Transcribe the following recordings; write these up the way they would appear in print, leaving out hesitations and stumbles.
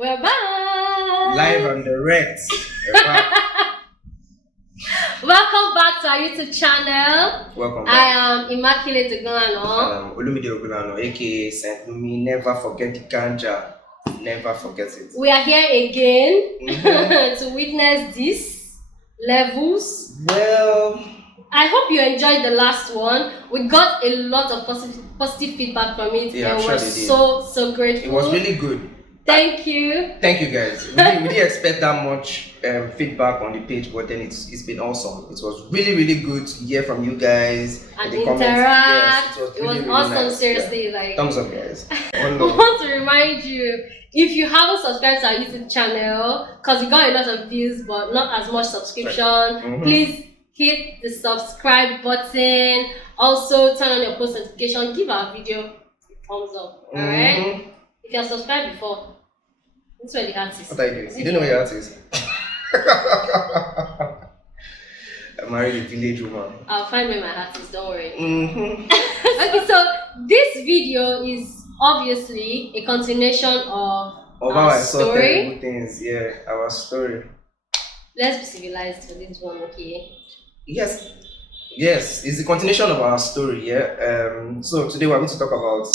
We're back! Live and direct. Welcome back to our YouTube channel. Welcome back. I am Immaculate, theogunlanas. Olumide aka Saint Lumi. Never forget the ganja. Never forget it. We are here again to witness these levels. Well, I hope you enjoyed the last one. We got a lot of positive feedback from it. Yeah, and sure we're so grateful. it was really good. Thank you. Thank you guys. We didn't expect that much feedback on the page, but then it's been awesome. It was really good to hear from you guys And in the interact. comments. Yes, it was really awesome, nice. seriously. Yeah. Like Thumbs up, guys. I want to remind you, if you haven't subscribed to our YouTube channel, because we got a lot of views but not as much subscription, please hit the subscribe button. Also turn on your post notification. Give our video a thumbs up. Alright? If you have subscribed before, that's where the heart is. What are you doing? You don't know where your heart is? I married a village woman. I'll find where my heart is, don't worry. Okay, so this video is obviously a continuation of how our I saw story. terrible things. Yeah, our story. Let's be civilized for this one, okay? Yes, it's a continuation of our story. Yeah. So today we're going to talk about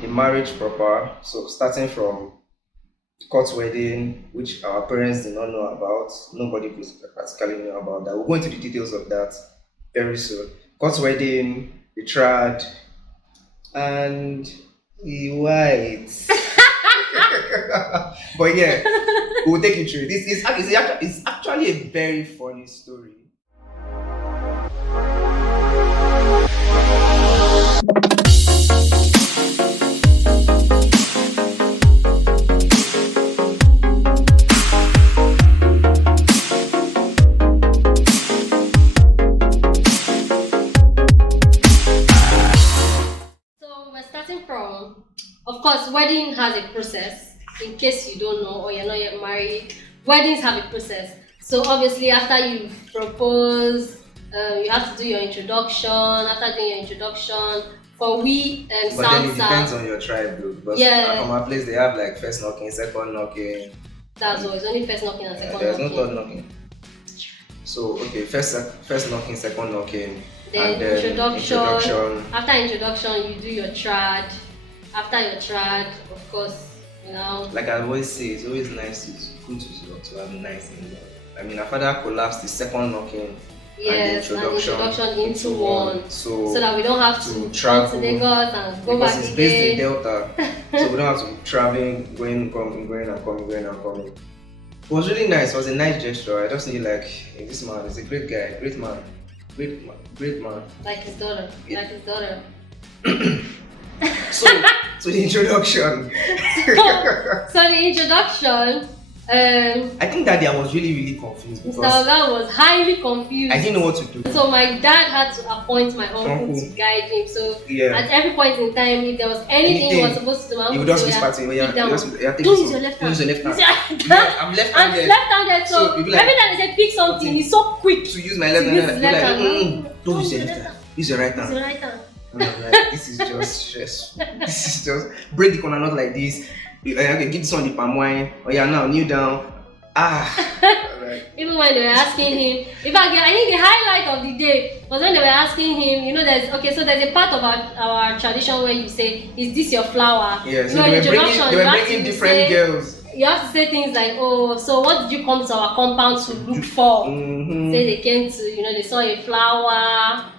the marriage proper. So starting from court wedding, which our parents did not know about. Nobody could practically know about that. We'll go into the details of that very soon. Court wedding, the trad, and the whites. But yeah, we'll take you through. It's actually a very funny story. Of course, wedding has a process. In case you don't know or you're not yet married, weddings have a process. So obviously, after you've proposed, you have to do your introduction. After doing your introduction, but then it depends on your tribe, though. Because from our place, they have like first knocking, second knocking. That's all. It's only first knocking and second there's knocking. There's no third knocking. So okay, first knocking, second knocking. Then introduction. After introduction, you do your trad. After your trad, of course, you know. Like I always say, it's always nice to have nice in there. I mean, our father collapsed the second knocking and the introduction into one. So that we don't have to travel to Lagos and go back again. Because it's based in Delta, so we don't have to be traveling, going and coming. It was really nice. It was a nice gesture. I just knew like, hey, this man is a great guy, great man. Like his daughter. So the introduction. so the introduction. I think that day I was really confused. Mr. Oga was highly confused. I didn't know what to do. So my dad had to appoint my uncle to guide him. So at every point in time, if there was anything he was supposed to do, my uncle would just whisper to him, don't use your left hand. Use your left hand. Yeah, I'm left-handed. I'm left-handed, so every time they say pick something, he's so quick to use my left hand. Don't use your left hand. Use your right hand. Use your right hand. And I'm like, this is just stressful. This is just break the corner, not like this. Okay, give this one the palm wine. Oh yeah, now kneel down. Even when they were asking him, in fact, I think the highlight of the day was when they were asking him, you know, there's a part of our tradition where you say, is this your flower? Yeah, so you know, they were bringing different girls. You have to say things like, oh, so what did you come to our compound to look for? Say they came to, you know, they saw a flower.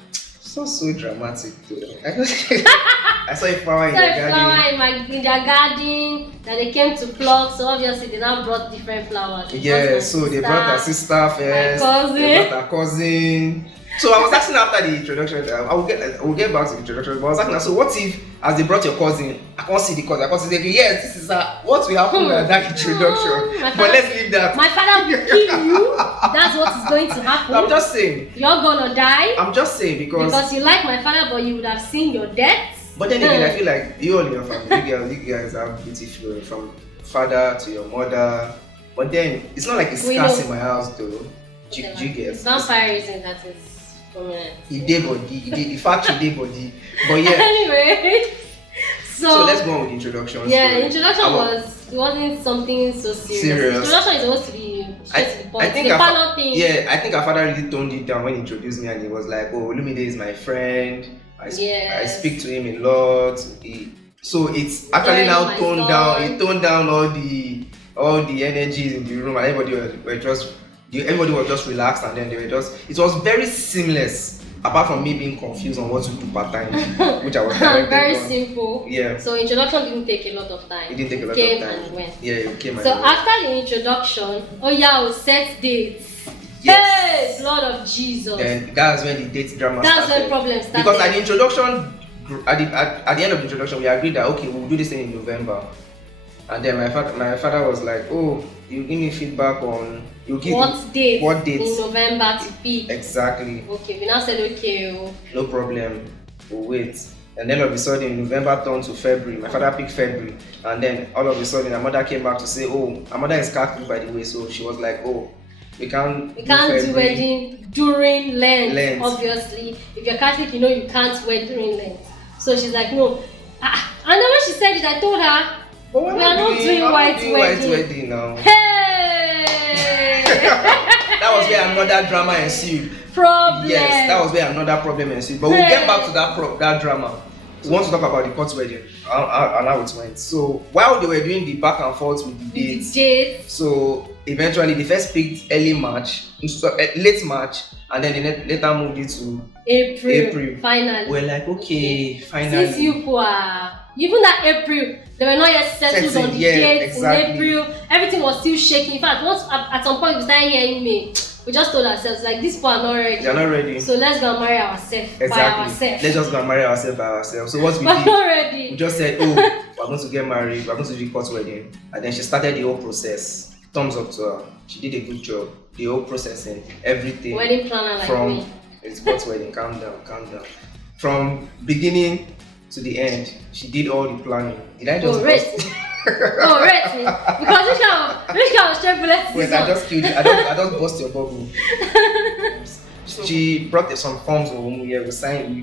So dramatic though. I saw a flower in their garden. In their garden that they came to pluck, so obviously they now brought different flowers. Yeah, so they brought her sister first, they brought her cousin. So I was asking after the introduction, I will get back to the introduction, but I was asking her, so what if, as they brought your cousin, I can't see the cousin, I can't see the yes, this is what will happen at that introduction. But let's leave that. My father will kill you. That's what is going to happen. I'm just saying. You're gonna die. I'm just saying because you like my father, but you would have seen your death. But then again, I feel like you all in your family, you guys have beauty flowing from father to your mother. But then it's not like it's scarce in my house though. Do you get? It's vampirism that is. He did body, the fact he did body. But yeah. Anyway, so let's go on with the introduction. Yeah, the introduction was It wasn't something so serious. Serious. Introduction is supposed to be straight to the point. I think the panel thing. Yeah, I think our father really toned it down when he introduced me, and he was like, "Oh, Olumide is my friend. I speak to him a lot." So it's actually now toned down. It toned down all the energies in the room, and everybody was just relaxed, and then it was very seamless. Apart from me being confused on what to do part time, which I was very simple. Yeah. So introduction didn't take a lot of time. It didn't take a lot of time. And went. Yeah, it came and so went. After the introduction, we'll set dates. Yes. Hey, Lord of Jesus. Then that's when the date drama started. That's when problems started. Because at the introduction, at the end of the introduction, we agreed that okay, we'll do this thing in November. And then my father was like, "Oh, you give me feedback on what dates in November to pick." Exactly. Okay, we now said okay. No problem. We'll wait. And then all of a sudden, November turned to February. My father picked February, and then all of a sudden, my mother came back to say, "Oh, my mother is Catholic, by the way," so she was like, "Oh, we can't do wedding during Lent. Obviously, if you're Catholic, you can't wed during Lent." So she's like, "No." And then when she said it, I told her, "We are not doing white wedding now." Hey! That was where another drama ensued. Problem. Yes, that was where another problem ensued. But we'll get back to that drama. We want to talk about the court wedding and how it went. So while they were doing the back and forth with the dates, so eventually they first picked late March, and then they later moved it to April. Finally, we're like, okay, finally. Since you are even that April, they were not yet settled on the dates. Exactly. In April, everything was still shaking. In fact, once at some point we started hearing May, we just told ourselves like, these people are not ready. They're not ready. So let's go and marry ourselves by ourselves. Let's just go and marry ourselves by ourselves. So what we did? We're not ready. We just said, oh, we're going to get married. We're going to do the court wedding, and then she started the whole process. Thumbs up to her. She did a good job. The whole processing, everything. Wedding planner like from me. It's court wedding. Calm down. From beginning to the end, she did all the planning. Did I just rate me? Because which kind of straight bullet? Wait, I just killed you. I just bust your bubble. She brought some forms home. Yeah, we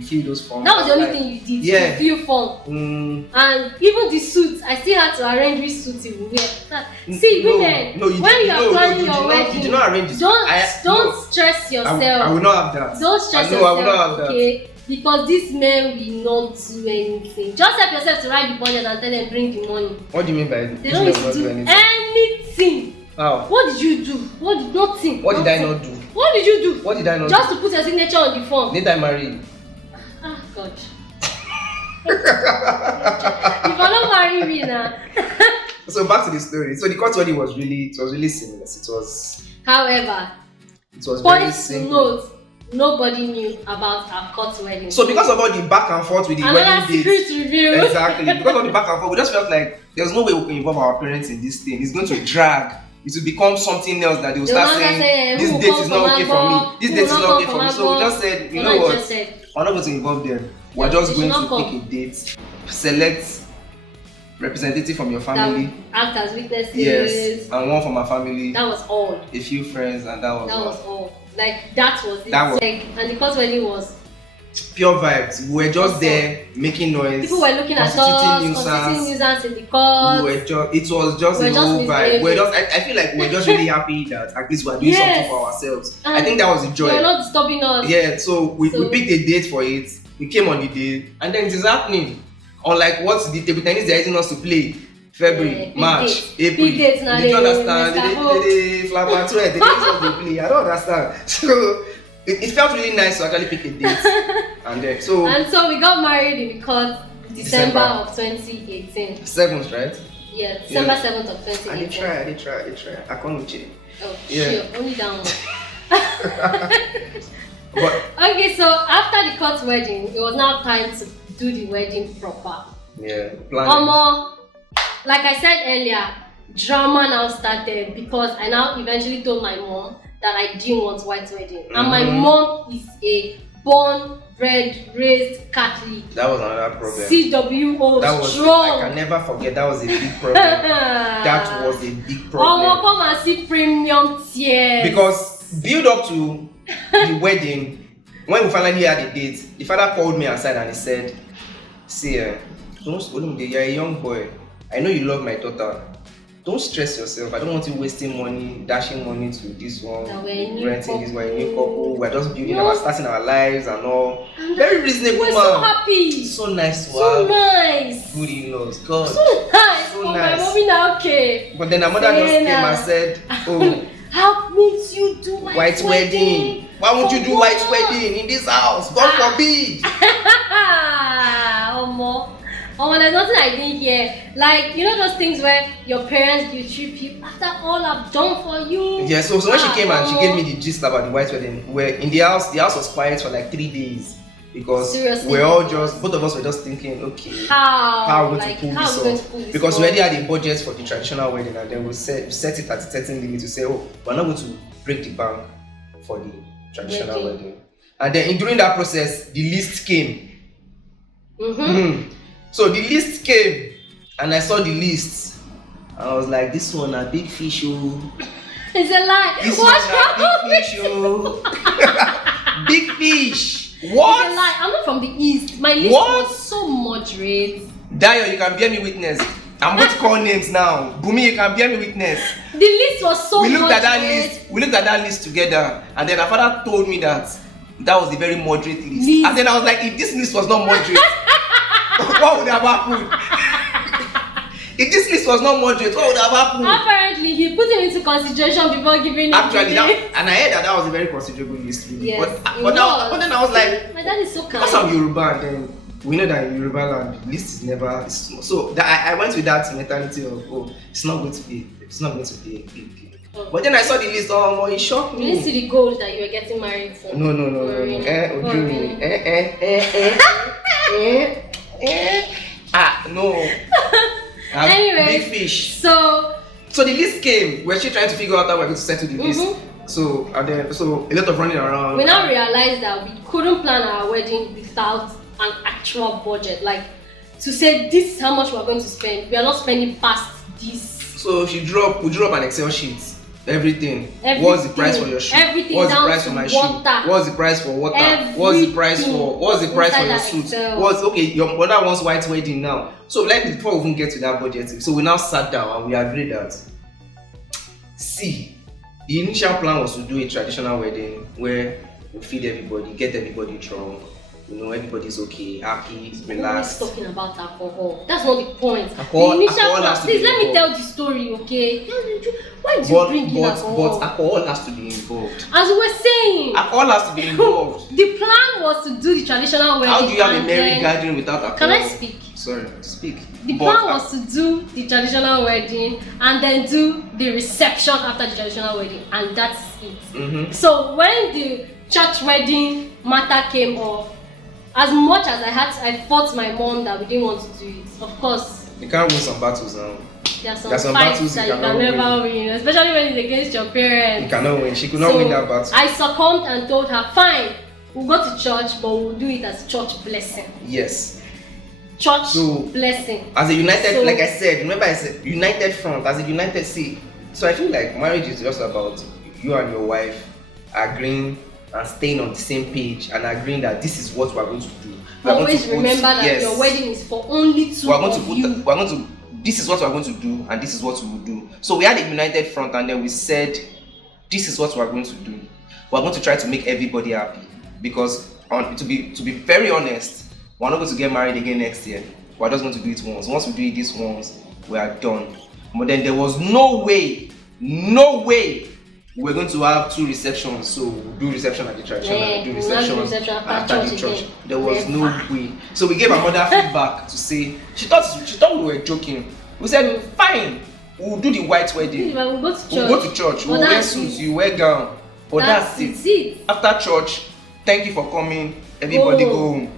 filled those forms. That was the only thing you did. Yeah. To fill form. And even the suits, I still had to arrange which suit you will wear. See, women, when you are planning your wedding, you did not arrange it. Don't stress yourself. I will not have that. Don't stress yourself. I will not have that. Okay. Because these men will not do anything. Just help yourself to write the budget and tell them bring the money. What do you mean by they don't need to do anything? How? What did you do? Nothing. What did I not do? What did you do? What did I not Just to put your signature on the form. Did I marry you? God. You cannot marry me now. So back to the story. So the court wedding was really seamless. However, it was very simple. Nobody knew about our court wedding. So because of all the back and forth with the wedding dates, secret reveal. Exactly. Because of the back and forth, we just felt like there's no way we can involve our parents in this thing. It's going to drag. It will become something else that they will start saying, this date is not okay for me. This date is not okay for me. So we just said, you know what? We're not going to involve them. We're just going to pick a date, select representative from your family, act as witnesses. Yes, and one from my family. That was all. A few friends, and that was all. Like that was it. And the court wedding was pure vibes. We were just there making noise. People were looking at us, constituting nuisance in the court. It was just a whole vibe. I feel like we're just really happy that at least we're doing something for ourselves. And I think that was the joy. You're not disturbing us. Yeah, so we picked a date for it. We came on the day, and then it is happening. Unlike what the table tennis they're asking us to play. February, March, April. Did you understand? They play. I don't understand. So it felt really nice to actually pick a date. and so we got married in the court December of 2018. 7th, right? Yeah, December 7th of 2018. I did try. I can't with you. Oh, sure. Only down. Okay, so after the court wedding, it was now time to do the wedding proper. Yeah, planning. Like I said earlier, drama now started because I now eventually told my mom that I didn't want white wedding. And my mom is a born, bred, raised Catholic. That was another problem. CWO strong. I can never forget, that was a big problem. That was a big problem. Come and see premium tears. Because build up to the wedding, when we finally had a date, the father called me aside and he said, see, you're a young boy. I know you love my daughter, don't stress yourself. I don't want you wasting money, dashing money to this one, That we're a new renting this one, a new couple. couple. We're just building No. starting our lives and all. Very reasonable, We're man. so happy. So nice to So have nice. good in-laws. God. So nice. So Oh, nice. my mommy now okay. But then her mother just came and said, "Oh, how means you do white wedding. Why won't you do white wedding in this house? God forbid." Oh, there's nothing I didn't hear. Like, you know those things where your parents guilt trip you after all I've done for you? Yeah, so when she came and she gave me the gist about the white wedding, where in the house was quiet for like 3 days. Because Seriously? both of us were just thinking, okay, how are we going to pull this off? Because we already had a budget for the traditional wedding, and then we set it at a certain limit to say, oh, we're not going to break the bank for the traditional wedding. And then during that process, the list came. So the list came, and I saw the list. I was like, this one a big fish, oh. It's a lie. This one a big fish, oh. Big fish. What? It's a lie. I'm not from the east. My list was so moderate. Dio, you can bear me witness. I'm going to call names now. Bumi, you can bear me witness. The list was so moderate. We looked at that list together, and then our father told me that was a very moderate list. And then I was like, if this list was not moderate, what would have happened? If this list was not moderate, what would have happened? Apparently, he put him into consideration before giving Actually, and I heard that was a very considerable list. Really. Yes, but then I was like, my dad is so kind. Because I'm Yoruba, and then we know that in Yoruba land, list is never small. So I went with that mentality of, oh, it's not going to be a big deal. Okay. But then I saw the list, it shocked me. You didn't see the gold that you were getting married for? No. No. Anyway, big fish. So the list came. We're still trying to figure out how we're going to settle the list. So a lot of running around. We now realized that we couldn't plan our wedding without an actual budget. Like, to say this is how much we're going to spend. We are not spending past this. So we drew up an Excel sheet. Everything. What's the price for your shoe? Everything. What's the price for my shoe? What's the price for water? What's the price for your suit? Your mother wants white wedding now. So before we even get to that budget, so we now sat down and we agreed that the initial plan was to do a traditional wedding where we feed everybody, get everybody drunk. Everybody's okay, happy, relaxed. We're talking about alcohol. That's not the point. Alcohol, the initial alcohol plan. Please let me tell the story, okay? Why did you bring in alcohol? But alcohol has to be involved. As we were saying, alcohol has to be involved. The plan was to do the traditional wedding. How do you have a merry gathering without alcohol? Can I speak? Sorry, speak. The plan was to do the traditional wedding and then do the reception after the traditional wedding, and that's it. So when the church wedding matter came up, as much as I fought my mom that we didn't want to do it, of course. You can't win some battles now. There are some fights that you can never win, especially when it's against your parents. You cannot win. She could not win that battle. I succumbed and told her, fine, we'll go to church, but we'll do it as church blessing. Yes. Church blessing. As a united, like I said, remember I said united front, as a united seed. So I feel like marriage is just about you and your wife agreeing and staying on the same page and agreeing that this is what we're going to do. Always remember that your wedding is for only two of you. This is what we're going to do and this is what we will do. So we had a united front and then we said, this is what we're going to do. We're going to try to make everybody happy. Because to be very honest, we're not going to get married again next year. We're just going to do it once. Once we do it this once, we are done. But then there was no way we're going to have two receptions. So we'll do reception at the traditional and do reception after the church. There was no way. So we gave our mother feedback to say she thought we were joking. We said, fine, we'll do the white wedding. We'll go to church. We'll wear suits, you wear gown. But that's it. After church, thank you for coming. Everybody go home.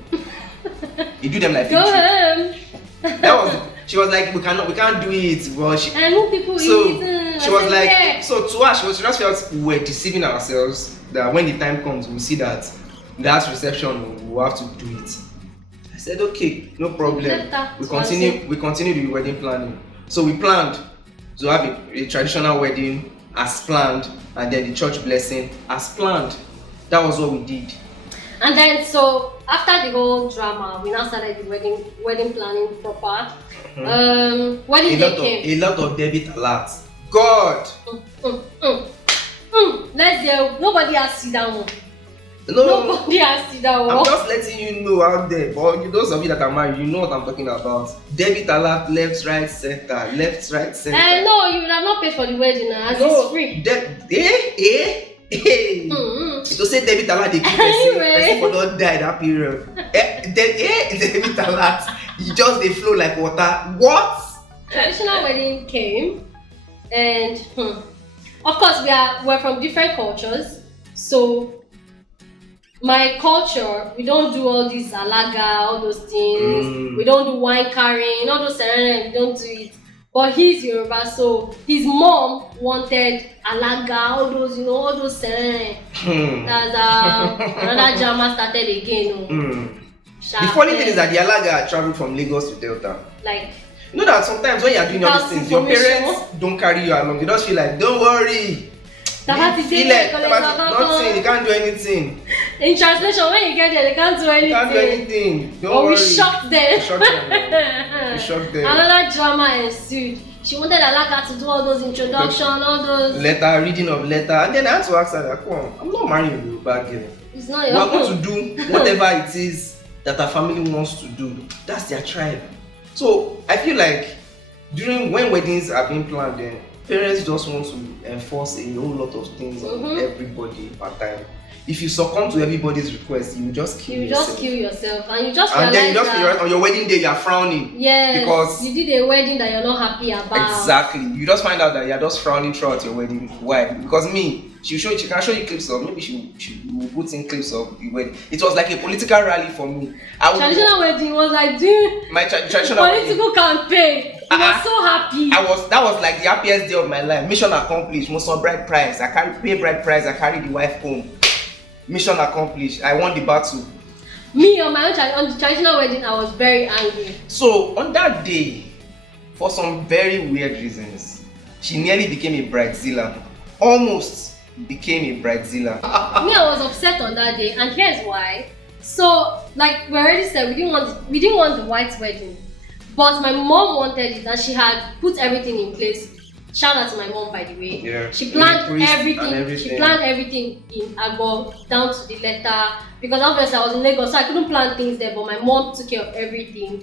You do them like go home. She was like, we can't do it. Well, and who people eat. She was like, so to us, she just felt we were deceiving ourselves. That when the time comes, we'll see that reception, we'll have to do it. I said, okay, no problem. We continue the wedding planning. So we planned to have a traditional wedding as planned, and then the church blessing as planned. That was what we did. And then, so after the whole drama, we now started the wedding planning proper. Wedding day came. A lot of debit alerts. God. Let's say nobody has seen that one. No, Nobody has seen that one. I'm just letting you know out there, but those of you that are married, you know what I'm talking about. Debit alert, left, right, center, left, right, center. No, you would have not paid for the wedding as it's free. It will say debit alert, they keep person for not die that period. Debit alert, they flow like water. What? Traditional wedding came, and of course we're from different cultures, so my culture, we don't do all this alaga, all those things. We don't do wine carrying, all those ceremonies, we don't do it. But he's Yoruba, so his mom wanted alaga, all those ceremonies. That's another drama started again. The funny thing is that the alaga traveled from Lagos to Delta. Like, you know that sometimes when you're doing all these things, your parents don't carry you along. They just feel like, don't worry. Nothing, you can't do anything. In translation, when you get there, they can't do anything. Don't worry. We shocked them. We shocked them. Another drama ensued. She wanted Alaka to do all those introduction, all those reading of letter, and then I had to ask her, come on, I'm not marrying a Yoruba girl. It's not your We're going to do whatever it is that our family wants to do. That's their tribe. So I feel like when weddings are being planned, then parents just want to enforce a whole lot of things on everybody per time. If you succumb to everybody's request, you will just kill yourself. You just kill yourself, and you just and realize then you just that on your wedding day you are frowning. Yes, because you did a wedding that you're not happy about. Exactly. You just find out that you're just frowning throughout your wedding. Why? Because she can show you clips of, maybe she will put in clips of the wedding. It was like a political rally for me. Traditional wedding was like doing my traditional political campaign. I was so happy. That was like the happiest day of my life. Mission accomplished. Most of bride price. Pay bride price. I carried the wife home. Mission accomplished. I won the battle. Me on my own on the traditional wedding, I was very angry. So on that day, for some very weird reasons, she nearly became a bridezilla. Almost became a bridezilla. Me, I was upset on that day, and here's why. So, like we already said, we didn't want the white wedding, but my mom wanted it, and she had put everything in place. Shout out to my mom, by the way. Yeah. She planned everything. She planned everything in Agbo down to the letter, because obviously I was in Lagos, so I couldn't plan things there. But my mom took care of everything.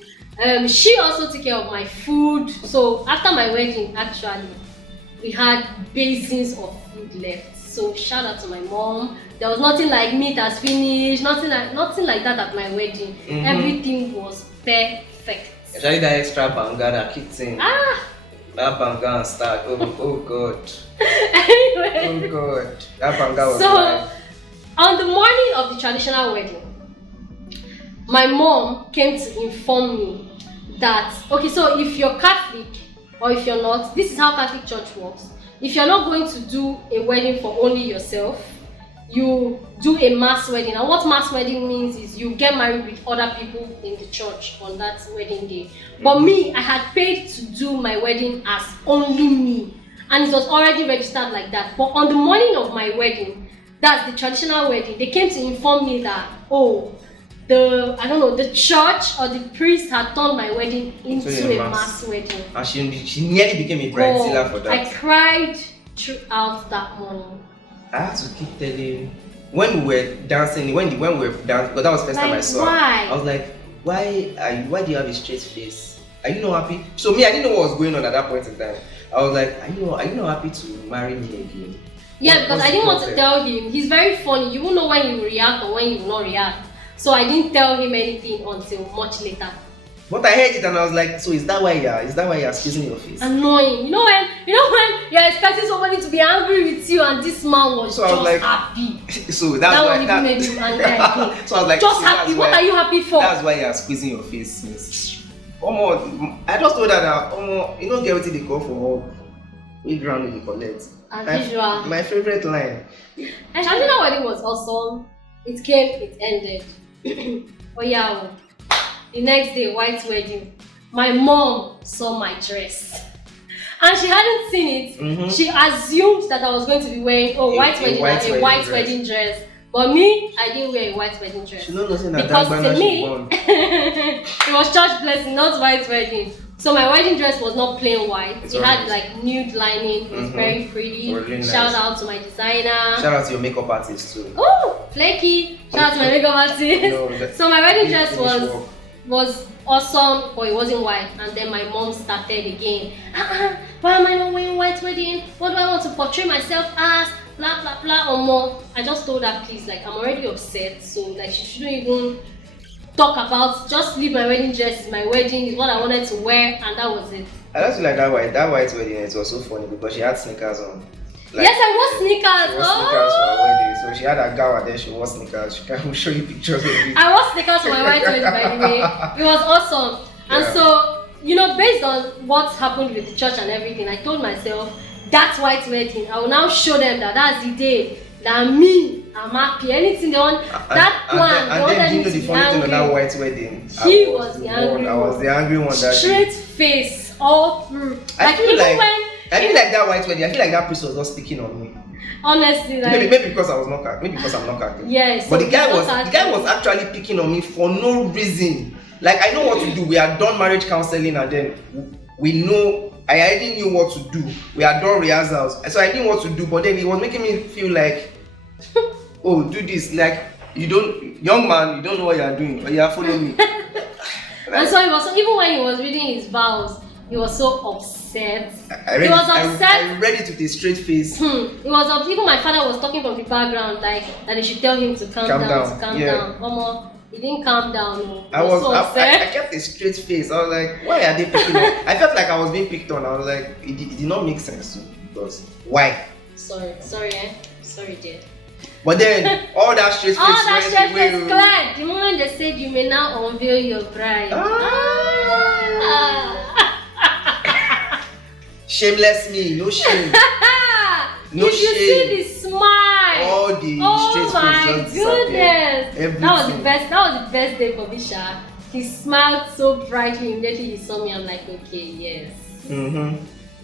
She also took care of my food. So after my wedding, actually, we had basins of food left. So shout out to my mom. There was nothing like meat has finished, nothing like that at my wedding. Everything was perfect. Actually, that extra banga that kicked in. That banga and start. Oh God. Anyway. Oh God. That banga was so live. On the morning of the traditional wedding, my mom came to inform me that, okay, so if you're Catholic or if you're not, this is how Catholic Church works. If you're not going to do a wedding for only yourself, you do a mass wedding. And what mass wedding means is you get married with other people in the church on that wedding day. But me, I had paid to do my wedding as only me, and it was already registered like that. But on the morning of my wedding, that's the traditional wedding, they came to inform me that, the church or the priest had turned my wedding into a mass wedding. And she nearly became a bridezilla for that. I cried throughout that morning. I had to keep telling, when we were dancing, when we were dancing, because that was the first time I saw her. I was like, why do you have a straight face? Are you not happy? So me, I didn't know what was going on at that point in time. I was like, are you not happy to marry me again? Yeah, because I didn't want to tell him. He's very funny. You won't know when he will react or when he will not react. So I didn't tell him anything until much later. But I heard it and I was like, so is that why you're squeezing your face? Annoying. You know when you're expecting somebody to be angry with you and this man was happy. So that even made him angry. So I was like, just happy. What are you happy for? That's why you're squeezing your face, miss. I just told her that you don't get what they go for. We ground in the collect. As usual. My favorite line. And traditional wedding was awesome. It came, it ended. Oh yeah. The next day, white wedding. My mom saw my dress. And she hadn't seen it. She assumed that I was going to be wearing a white wedding dress. But me, I didn't wear a white wedding dress. She don't know that because to me, born. it was church blessing, not white wedding. So my wedding dress was not plain white. It had like nude lining. It was very pretty. Really nice. Shout out to my designer. Shout out to your makeup artist too. Oh, flaky. Shout out to my makeup artist. So my wedding dress was awesome, but it wasn't white. And then my mom started again. Why am I not wearing white wedding? What do I want to portray myself as? Blah blah blah or more. I just told her, please, like I'm already upset, so like she shouldn't even talk about, just leave my wedding dress, is my wedding, is what I wanted to wear, and that was it. I just feel like that white wedding, it was so funny because she had sneakers on. Like, yes, I wore sneakers. She wore sneakers for her wedding. So she had a gown and then she wore sneakers. She can show you pictures of it. I wore sneakers for my white wedding, by the way. It was awesome. And so, you know, based on what happened with the church and everything, I told myself, that white wedding, I will now show them that that's the day that me, I'm happy. Anything they want, that one, and then you know the funny thing on that white wedding? He was the angry one. I was the angry one that straight face all through. I feel like that white wedding, I feel like that priest was not speaking on me. Honestly, like maybe because I was not Catholic, maybe because I'm not Catholic. Yes. But the guy was actually picking on me for no reason. Like I know what to do. We had done marriage counseling and then we know I already knew what to do. We had done rehearsals, so I knew what to do. But then he was making me feel like, oh, do this. Like young man, you don't know what you are doing, but you are following me. And so he was, even when he was reading his vows, he was so upset. I read it with a straight face. He was upset. Even my father was talking from the background, like that they should tell him to calm down. Mama, he didn't calm down. No. I kept a straight face. I was like, why are they picking on? I felt like I was being picked on. I was like, it did not make sense to me because why? Sorry, dear. But then all that straight face cleared. The moment they said you may now unveil your bride. Shameless me, no shame. No if you shame. see the smile, all the straight face just goodness. That was the best day for Bisha. He smiled so brightly immediately he saw me. I'm like, okay, yes.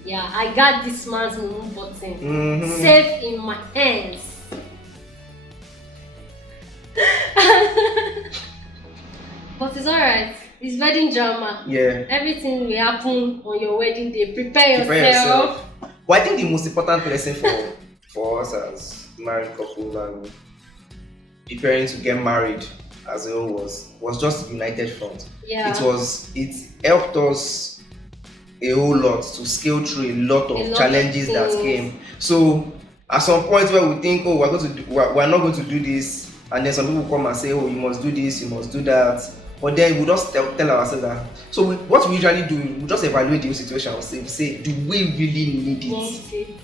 Yeah, I got this man's moon button safe in my hands. But it's alright. It's wedding drama. Yeah. Everything will happen on your wedding day. Prepare yourself. Well, I think the most important lesson for us as married couples and preparing to get married as it was just united front. Yeah. It helped us a whole lot to scale through a lot of challenges that came. So at some point where we think, oh, we're not going to do this, and then some people come and say, oh, you must do this, you must do that. But then we just tell ourselves that. So what we usually do, we just evaluate the situation and say, do we really need it?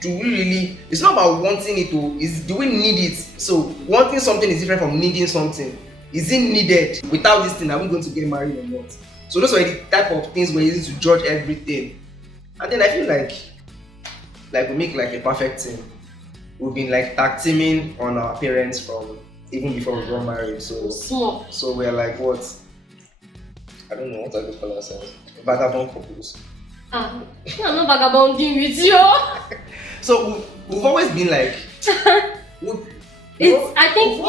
Do we really? It's not about wanting it do we need it? So wanting something is different from needing something. Is it needed? Without this thing, are we going to get married or not? So those were the type of things we're using to judge everything. And then I feel like we make like a perfect team. We've been like tag teaming on our parents from even before we got married. So we're like what? I don't know what I could call ourselves. Vagabond couples. I'm not vagabonding with you. So we've always been like. I think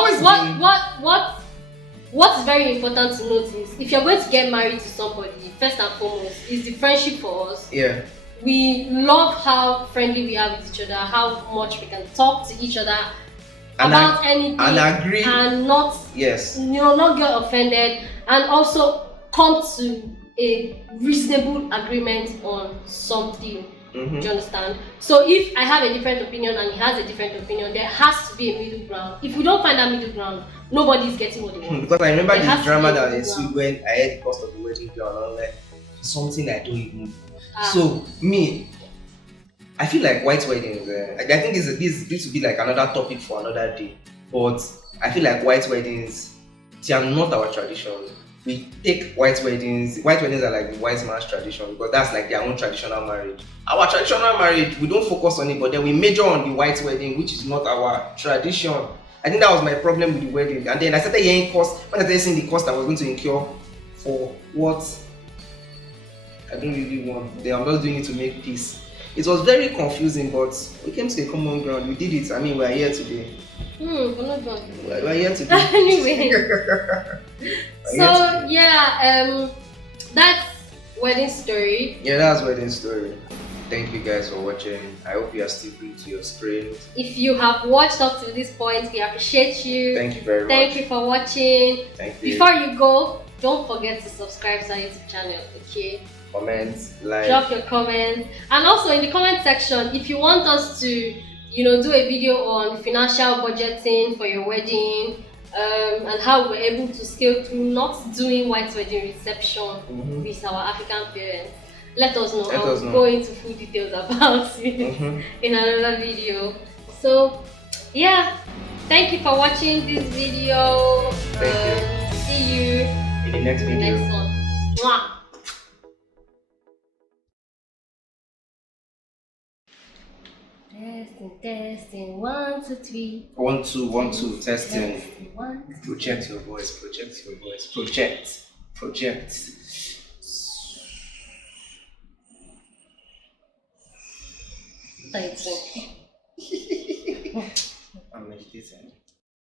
what's very important to notice, if you're going to get married to somebody, first and foremost, is the friendship for us. Yeah. We love how friendly we are with each other, how much we can talk to each other about anything and agree and not yes, not get offended, and also come to a reasonable agreement on something. Do you understand? So if I have a different opinion and he has a different opinion, there has to be a middle ground. If we don't find that middle ground, nobody's getting what they want. Because I remember this drama that ensued when I heard the cost of the wedding gown, and I was like, something I don't even. So me, I feel like white weddings. I think this would be like another topic for another day. But I feel like white weddings, they are not our tradition. We take white weddings are like the white man's tradition because that's like their own traditional marriage. Our traditional marriage, we don't focus on it, but then we major on the white wedding, which is not our tradition. I think that was my problem with the wedding. And then I started hearing cost, when I started seeing the cost I was going to incur for what I don't really want. Then I'm just doing it to make peace. It was very confusing, but we came to a common ground. We did it. I mean, we are here today. We're not done. We are here today. Anyway. So yeah, that's wedding story. Yeah, that's wedding story. Thank you guys for watching. I hope you are still glued to your screen. If you have watched up to this point, we appreciate you. Thank you very much. Thank you for watching. Thank you. Before you go, don't forget to subscribe to our YouTube channel, okay? Comment, like. Drop your comments. And also in the comment section, if you want us to, do a video on financial budgeting for your wedding, and how we're able to scale through not doing white wedding reception with our African parents, let us know. I'll go into full details about it in another video. So yeah, thank you for watching this video. See you in the next video. Next one. Mwah. Testing, 1, 2, 3. 1, 2, 1, 2, testing. One. Project your voice, project. Thanks. I'm meditating.